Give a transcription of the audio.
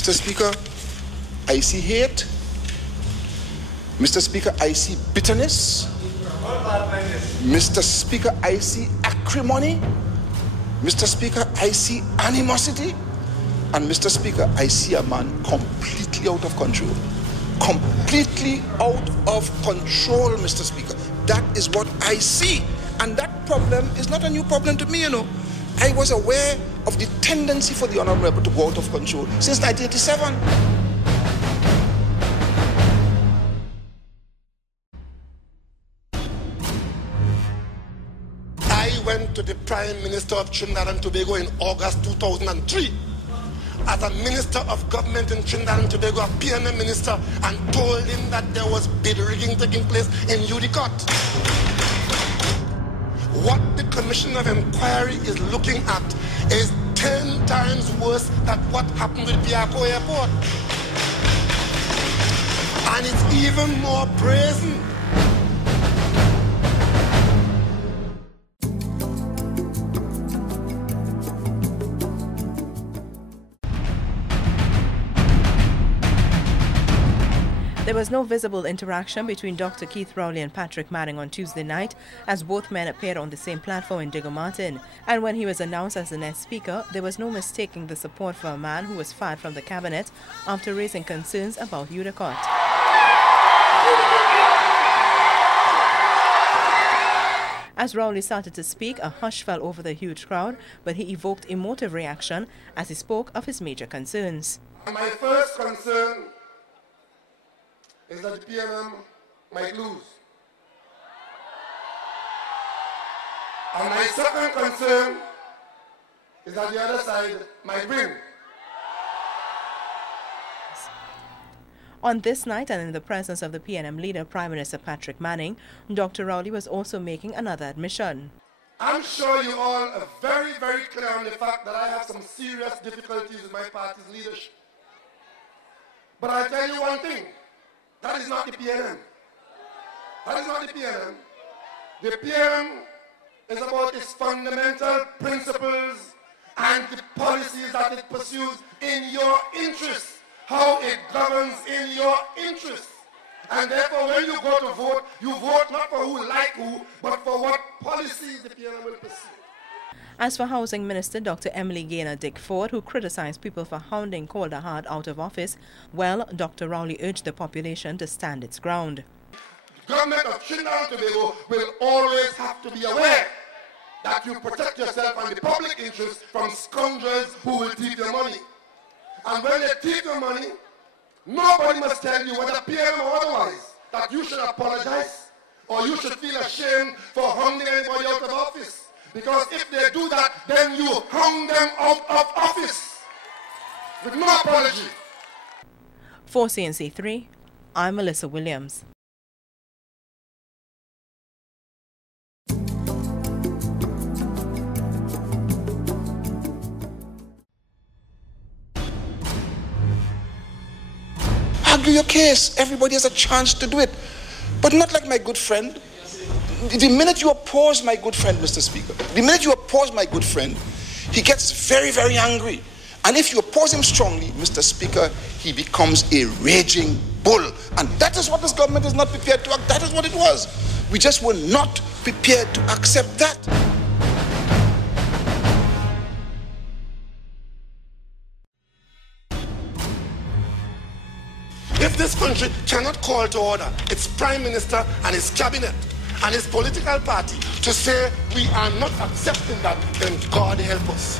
Mr. Speaker, I see hate. Mr. Speaker, I see bitterness. Mr. Speaker, I see acrimony. Mr. Speaker, I see animosity. And Mr. Speaker, I see a man completely out of control. Completely out of control, Mr. Speaker. That is what I see. And that problem is not a new problem to me, you know. I was aware of the tendency for the Honourable to go out of control since 1987. I went to the Prime Minister of Trinidad and Tobago in August 2003 as a Minister of Government in Trinidad and Tobago, a PNM Minister, and told him that there was bid rigging taking place in Udicott. What the Commission of Inquiry is looking at is 10 times worse than what happened with Piako Airport. And it's even more brazen. There was no visible interaction between Dr. Keith Rowley and Patrick Manning on Tuesday night, as both men appeared on the same platform in Digger Martin. And when he was announced as the next speaker, there was no mistaking the support for a man who was fired from the cabinet after raising concerns about Udicott. As Rowley started to speak, a hush fell over the huge crowd, but he evoked emotive reaction as he spoke of his major concerns. My first concern is that the PNM might lose. And my second concern is that the other side might win. On this night, and in the presence of the PNM leader, Prime Minister Patrick Manning, Dr. Rowley was also making another admission. I'm sure you all are very, very clear on the fact that I have some serious difficulties with my party's leadership. But I'll tell you one thing. That is not the PNM. That is not the PNM. The PNM is about its fundamental principles and the policies that it pursues in your interests, how it governs in your interests. And therefore, when you go to vote, you vote not for who like who, but for what policies the PNM will pursue. As for Housing Minister Dr. Emily Gaynor Dickford, who criticized people for hounding Calder Hard out of office, well, Dr. Rowley urged the population to stand its ground. The government of Trinidad and Tobago will always have to be aware that you protect yourself and the public interest from scoundrels who will thief your money. And when they thief your money, nobody must tell you, whether PM or otherwise, that you should apologize or you should feel ashamed for hounding anybody out of office. Because if they do that, then you hung them out of office with no apology. For CNC3, I'm Melissa Williams. Argue your case. Everybody has a chance to do it. But not like my good friend. The minute you oppose my good friend, Mr. Speaker, the minute you oppose my good friend, he gets very, very angry. And if you oppose him strongly, Mr. Speaker, he becomes a raging bull. And that is what this government is not prepared to act. That is what it was. We just were not prepared to accept that. If this country cannot call to order its Prime Minister and his cabinet and his political party to say we are not accepting that, then God help us.